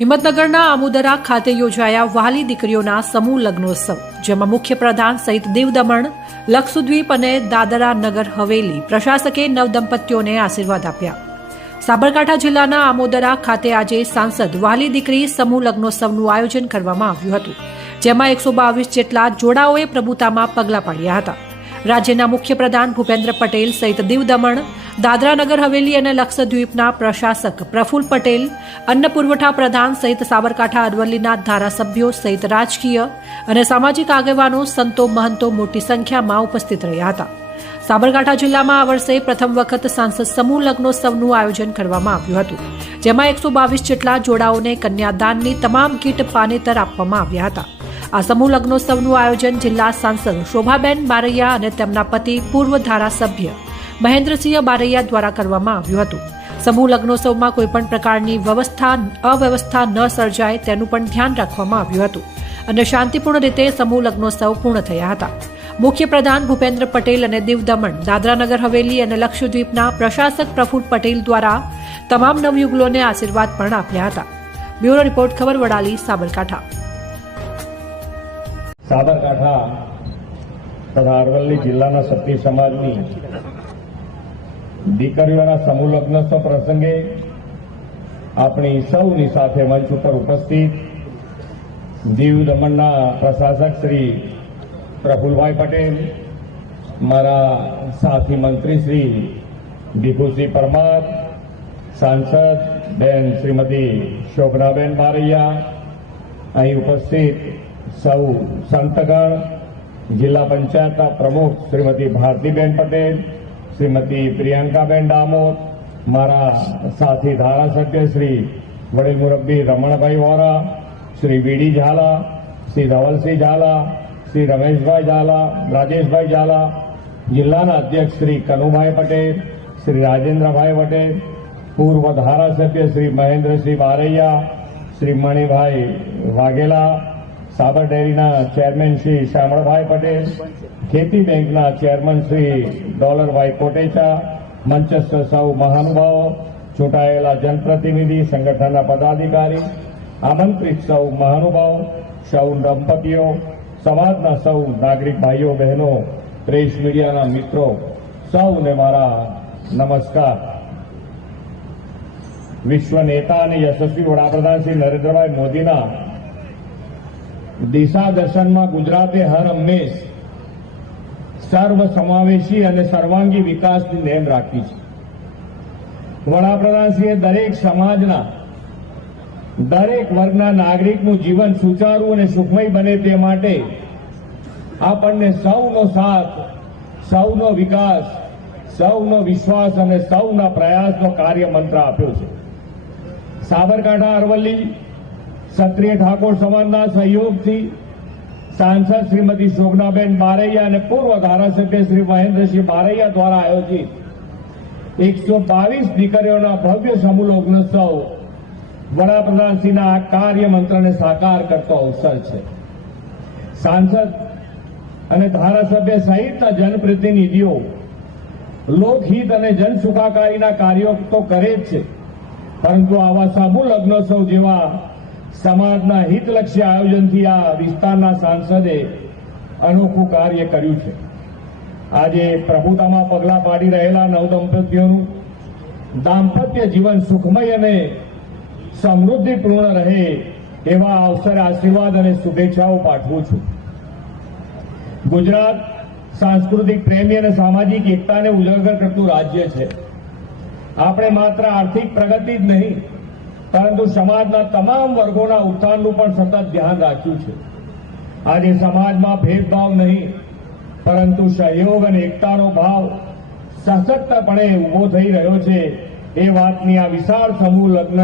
હિંમતનગરના આમોદરા ખાતે યોજાયા વહાલી દીકરીઓના સમૂહ લગ્નોત્સવ, જેમાં મુખ્ય પ્રધાન સહિત દીવ દમણ, લક્ષદ્વીપ અને દાદરા નગર હવેલી પ્રશાસકે નવદંપતીઓને આશીર્વાદ આપ્યા. સાબરકાંઠા જિલ્લાના આમોદરા ખાતે આજે સાંસદ વહાલી દીકરી સમૂહ લગ્નોત્સવનું આયોજન કરવામાં આવ્યું હતું, જેમાં એકસો બાવીસ જેટલા જોડાઓએ પ્રભુતામાં પગલાં પાડ્યા હતા. રાજ્યના મુખ્ય પ્રધાન ભૂપેન્દ્ર પટેલ સહિત દીવ દમણ, દાદરા નગર હવેલી અને લક્ષદ્વીપના પ્રશાસક પ્રફુલ પટેલ, અન્ન પુરવઠા પ્રધાન સહિત સાબરકાંઠા અરવલ્લીના ધારાસભ્યો સહિત રાજકીય અને સામાજિક આગેવાનો સંતો મહંતો મોટી સંખ્યામાં ઉપસ્થિત રહ્યા હતા. સાબરકાંઠા જિલ્લામાં આ વર્ષે પ્રથમ વખત સાંસદ સમૂહ લગ્નોત્સવનું આયોજન કરવામાં આવ્યું હતું, જેમાં એકસો બાવીસ જેટલા જોડાઓને કન્યાદાનની તમામ કીટ પાનેતર આપવામાં આવ્યા હતા. આ સમૂહ લગ્નોત્સવનું આયોજન જિલ્લા સાંસદ શોભાબેન બારૈયા અને તેમના પતિ પૂર્વ ધારાસભ્ય મહેન્દ્રસિંહ બારૈયા દ્વારા કરવામાં આવ્યું હતું. સમૂહ લગ્નોત્સવમાં કોઈપણ પ્રકારની વ્યવસ્થા, અવ્યવસ્થા ન સર્જાય તેનું પણ ધ્યાન રાખવામાં આવ્યું હતું અને શાંતિપૂર્ણ રીતે સમૂહ લગ્નોત્સવ પૂર્ણ થયા હતા. મુખ્ય પ્રધાન ભૂપેન્દ્ર પટેલ અને દીવ દમણ દાદરાનગર હવેલી અને લક્ષદ્વીપના પ્રશાસક પ્રફુલ પટેલ દ્વારા તમામ નવયુગલોને આશીર્વાદ પણ આપ્યા હતા. બ્યુરો રિપોર્ટ, ખબર વડાલી, સાબરકાંઠા. સાબરકાંઠા તથા અરવલ્લી જિલ્લાના સતી સમાજની દીકરીઓના સમૂહ લગ્નોત્સવ પ્રસંગે આપણી સૌની સાથે મંચ ઉપર ઉપસ્થિત દીવ દમણના પ્રશાસક શ્રી પ્રફુલભાઈ પટેલ, મારા સાથી મંત્રી શ્રી ભીખુસિંહ પરમાર, સાંસદ બેન શ્રીમતી શોભનાબેન બારૈયા, અહીં ઉપસ્થિત સૌ સંતગણ જિલ્લા પંચાયતના પ્રમુખ શ્રીમતી ભારતીબેન પટેલ શ્રીમતી પ્રિયંકાબેન ડામોર મારા સાથી ધારાસભ્ય શ્રી વડીલ મુરબ્બી રમણભાઈ વોરા શ્રી વીડી ઝાલા શ્રી ધવલસિંહ ઝાલા શ્રી રમેશભાઈ ઝાલા રાજેશભાઈ ઝાલા જિલ્લાના અધ્યક્ષ શ્રી કનુભાઈ પટેલ શ્રી રાજેન્દ્રભાઈ પટેલ પૂર્વ ધારાસભ્ય શ્રી મહેન્દ્રસિંહ બારૈયા શ્રી મણિભાઈ વાઘેલા સાબર ડેરીના ચેરમેન શ્રી શામળભાઈ પટેલ, ખેતી બેંકના ચેરમેન શ્રી ડોલરભાઈ કોટેચા, મંચસ્થ સૌ મહાનુભાવો, ચૂંટાયેલા જનપ્રતિનિધિ, સંગઠનના પદાધિકારી, આમંત્રિત સૌ મહાનુભાવો, સૌ દંપતીઓ, સમાજના સૌ નાગરિક ભાઈઓ, બહેનો, પ્રેસ મીડિયાના મિત્રો, સૌને મારા નમસ્કાર. વિશ્વ નેતા અને યશસ્વી વડાપ્રધાન શ્રી નરેન્દ્રભાઈ મોદીના દિશા દર્શનમાં ગુજરાતે હર હંમેશ સર્વ સમાવેશી અને સર્વાંગી વિકાસની નેમ રાખી છે. વડાપ્રધાનશ્રીએ દરેક સમાજના, દરેક વર્ગના નાગરિકનું જીવન સુચારું અને સુખમય બને તે માટે આપણને સૌનો સાથ, સૌનો વિકાસ, સૌનો વિશ્વાસ અને સૌના પ્રયાસનો કાર્ય મંત્ર આપ્યો છે. સાબરકાંઠા અરવલ્લી ક્ષત્રિય ઠાકોર સમાજના સહયોગથી સાંસદ શ્રીમતી શોભનાબેન બારૈયા અને પૂર્વ ધારાસભ્ય શ્રી મહેન્દ્રસિંહ બારૈયા દ્વારા આયોજિત એકસો બાવીસ દીકરીઓના ભવ્ય સમૂહ લગ્નોત્સવ વડાપ્રધાનશ્રીના આ કાર્ય મંત્રને સાકાર કરતો અવસર છે. સાંસદ અને ધારાસભ્ય સહિતના જનપ્રતિનિધિઓ લોકહિત અને જનસુખાકારીના કાર્યો તો કરે જ છે. પરંતુ આવા સમૂહ લગ્નોત્સવ જેવા સમાજના હિતલક્ષી આયોજનથી આ વિસ્તારના સાંસદે અનોખું કાર્ય કર્યું છે. આજે પ્રભુતામાં પગલાં પાડી રહેલા નવદંપતીઓનું દાંપત્ય જીવન સુખમય અને સમૃદ્ધિપૂર્ણ રહે એવા અવસરે આશીર્વાદ અને શુભેચ્છાઓ પાઠવું છું. ગુજરાત સાંસ્કૃતિક પ્રેમી અને સામાજિક એકતાને ઉજાગર કરતું રાજ્ય છે. આપણે માત્ર આર્થિક પ્રગતિ જ નહીં પરંતુ સમાજના તમામ વર્ગોના ઉત્થાનનું પણ સતત ધ્યાન રાખ્યું છે. આજે સમાજમાં ભેદભાવ નહીં, પરંતુ સહયોગ અને એકતાનો ભાવ સશક્તપણે ઊભો થઈ રહ્યો છે એ વાતની આ વિશાળ સમૂહ લગ્ન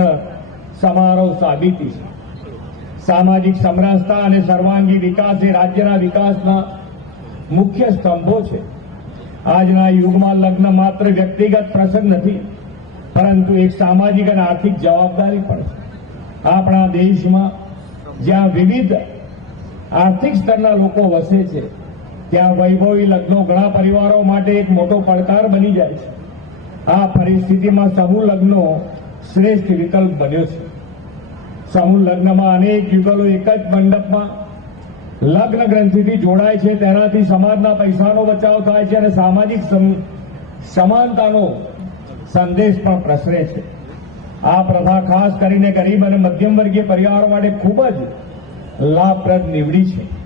સમારોહ સાબિતી છે. સામાજિક સમરસતા અને સર્વાંગી વિકાસ એ રાજ્યના વિકાસના મુખ્ય સ્તંભો છે. આજના યુગમાં લગ્ન માત્ર વ્યક્તિગત પ્રસંગ નથી પરંતુ એક સામાજિક અને આર્થિક જવાબદારી પણ છે. આપણા દેશમાં જ્યાં વિવિધ આર્થિક સ્તરના લોકો વસે છે, ત્યાં વૈભવી લગ્નો ઘણા પરિવારો માટે એક મોટો પડકાર બની જાય છે. આ પરિસ્થિતિમાં સમૂહ લગ્નો શ્રેષ્ઠ વિકલ્પ બન્યો છે. સમૂહ લગ્નમાં અનેક યુગલો એક જ મંડપમાં લગ્ન ગ્રંથિથી જોડાય છે. તેનાથી સમાજના પૈસાનો બચાવ થાય છે અને સામાજિક સમ- સમાનતાનો સંદેશ પણ પ્રસરે છે. આ પ્રથા ખાસ કરીને ગરીબ અને મધ્યમ વર્ગીય પરિવારો માટે ખૂબ જ લાભપ્રદ નીવડી છે.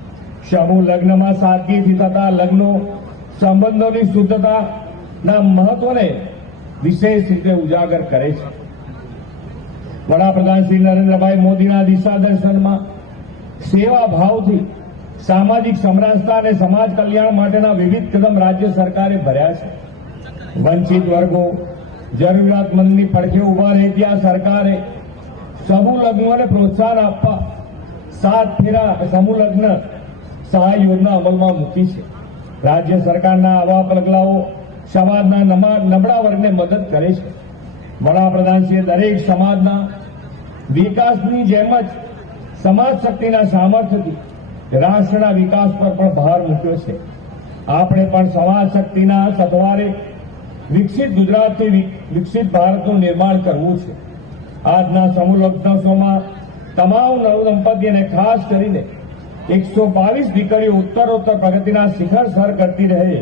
સમૂહ લગ્નમાં સાદગીથી થતા લગ્નો, સંબંધોની શુદ્ધતાના મહત્વને વિશેષ રીતે ઉજાગર કરે છે. વડાપ્રધાન શ્રી નરેન્દ્રભાઈ મોદીના દિશા દર્શનમાં સેવા ભાવથી સામાજિક સમરસતા અને સમાજ કલ્યાણ માટેના વિવિધ કદમ રાજ્ય સરકારે ભર્યા છે. વંચિત વર્ગો જરૂરિયાતમંદની પડખે ઊભા રહે ત્યાં સરકારે સમૂહ લગ્નોને પ્રોત્સાહન આપવા સાત ફેરા સમૂહ લગ્ન સહાય યોજના અમલમાં મૂકી છે. રાજ્ય સરકારના આવા પગલાઓ સમાજના નબળા વર્ગને મદદ કરે છે. વડાપ્રધાનશ્રીએ દરેક સમાજના વિકાસની જેમ જ સમાજ શક્તિના સામર્થ્યથી રાષ્ટ્રના વિકાસ પર પણ ભાર મૂક્યો છે. આપણે પણ સમાજ શક્તિના સથવારે વિકસિત ગુજરાતથી વિકસિત ભારતનું નિર્માણ કરવું છે. આજના સમૂહ લગ્નોત્સવમાં તમામ નવદંપતીને ખાસ કરીને એકસો બાવીસ દીકરીઓ ઉત્તરોત્તર પ્રગતિના શિખર સર કરતી રહે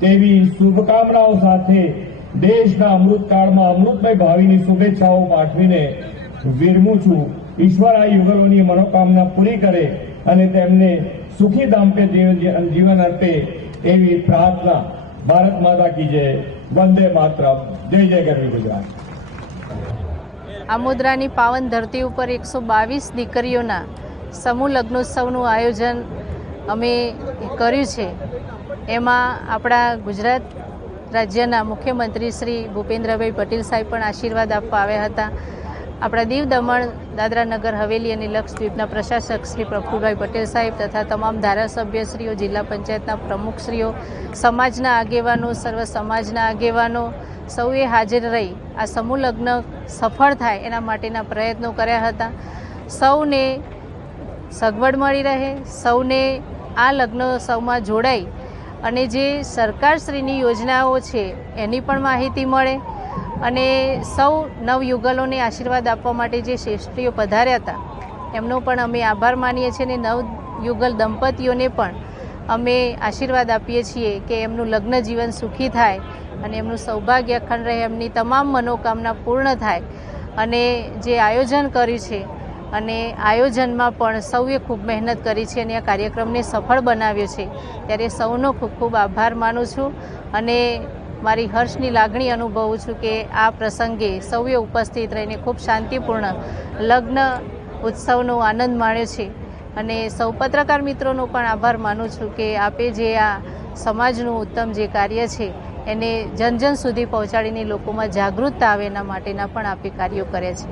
તેવી શુભકામનાઓ સાથે દેશના અમૃતકાળમાં અમૃતમય ભાવિની શુભેચ્છાઓ પાઠવીને વિરમું છું. ઈશ્વર આ યુગલોની મનોકામના પૂરી કરે અને તેમને સુખી જીવન જીવન અર્પે એવી પ્રાર્થના. ભારત માતા કી જય. વંદે માતરમ. જય જય ગરવી ગુજરાત. આમોદરાની પાવન ધરતી ઉપર એકસો બાવીસ દીકરીઓના સમૂહ લગ્નોત્સવનું આયોજન અમે કર્યું છે. એમાં આપણા ગુજરાત રાજ્યના મુખ્યમંત્રી શ્રી ભૂપેન્દ્રભાઈ પટેલ સાહેબ પણ આશીર્વાદ આપવા આવ્યા હતા. આપણા દીવ દમણ, દાદરા નગર, હવેલી અને લક્ષદ્વીપના પ્રશાસક શ્રી પ્રફુલભાઈ પટેલ સાહેબ તથા તમામ ધારાસભ્યશ્રીઓ જિલ્લા પંચાયતના પ્રમુખશ્રીઓ સમાજના આગેવાનો, સર્વ સમાજના આગેવાનો, સૌએ હાજર રહી આ સમૂહ લગ્ન સફળ થાય એના માટેના પ્રયત્નો કર્યા હતા. સૌને સગવડ મળી રહે, સૌને આ લગ્ન સૌમાં જોડાય અને જે સરકારશ્રીની યોજનાઓ છે એની પણ માહિતી મળે. અને સૌ નવયુગલોને આશીર્વાદ આપવા માટે જે શ્રેષ્ઠીઓ પધાર્યા હતા, એમનો પણ અમે આભાર માનીએ છીએ અને નવયુગલ દંપતીઓને પણ અમે આશીર્વાદ આપીએ છીએ કે એમનું લગ્ન જીવન સુખી થાય અને એમનું સૌભાગ્ય અખંડ રહે, એમની તમામ મનોકામના પૂર્ણ થાય અને જે આયોજન કર્યું છે અને આયોજનમાં પણ સૌએ ખૂબ મહેનત કરી છે અને આ કાર્યક્રમને સફળ બનાવ્યો છે. ત્યારે સૌનો ખૂબ ખૂબ આભાર માનું છું અને મારી હર્ષની લાગણી અનુભવું છું કે આ પ્રસંગે સૌએ ઉપસ્થિત રહીને ખૂબ શાંતિપૂર્ણ લગ્ન ઉત્સવનો આનંદ માણ્યો છે. અને સૌ પત્રકાર મિત્રોનો પણ આભાર માનું છું કે આપે જે આ સમાજનું ઉત્તમ જે કાર્ય છે, એને જન જન સુધી પહોંચાડીને લોકોમાં જાગૃતતા આવે એના માટેના પણ આપે કાર્યો કર્યા છે.